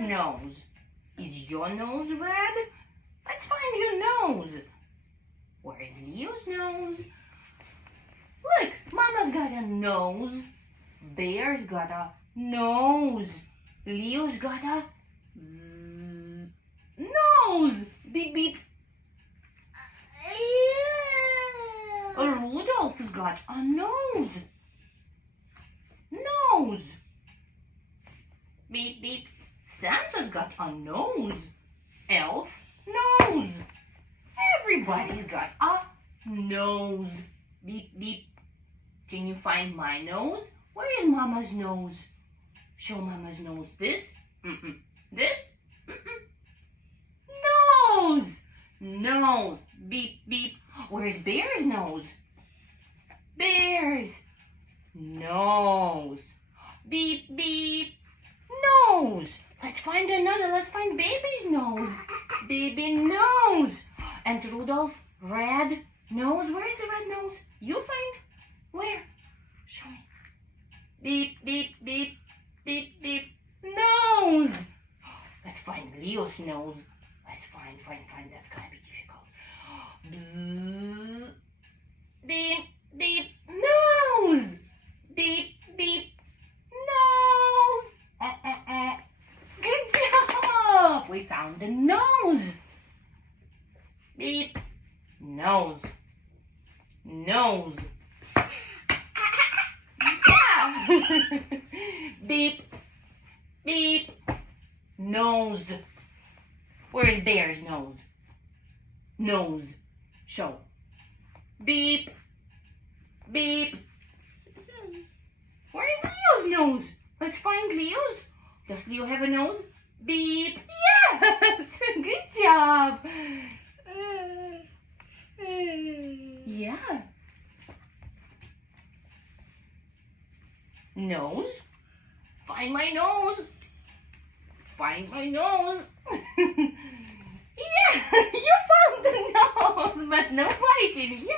red nose. Is your nose red? Let's find your nose. Where is Leo's nose? Look, Mama's got a nose. Bear's got a nose. Leo's got a nose. Beep, beep. Rudolph's got a nose. Nose. Beep, beep. Santa's got a nose. Elf, nose. Everybody's got a nose. Beep, beep. Can you find my nose? Where is Mama's nose? Show Mama's nose. This? Mm-mm. This? Mm-mm. Nose. Nose. Beep, beep. Where's Bear's nose? Bear's nose. Beep, beep. Nose. Let's find another. Let's find Baby's nose. Baby nose. And Rudolph, red nose. Where's the red nose? You find? Where? Show me. Beep, beep, beep. Beep, beep. Nose. Let's find Leo's nose. Let's find. That's gonna be difficult. Bzzz. Beep, beep. Nose. Beep, beep. Nose. Good job. We found the nose. Beep. Nose. Nose. Yeah. Beep. Beep. Nose. Where's Bear's nose? Nose. Show. Beep. Beep. Where is Leo's nose? Let's find Leo's. Does Leo have a nose? Beep. Yes. Good job. Yeah. Nose. Find my nose. Find my nose. Yeah, you found the nose, but no biting.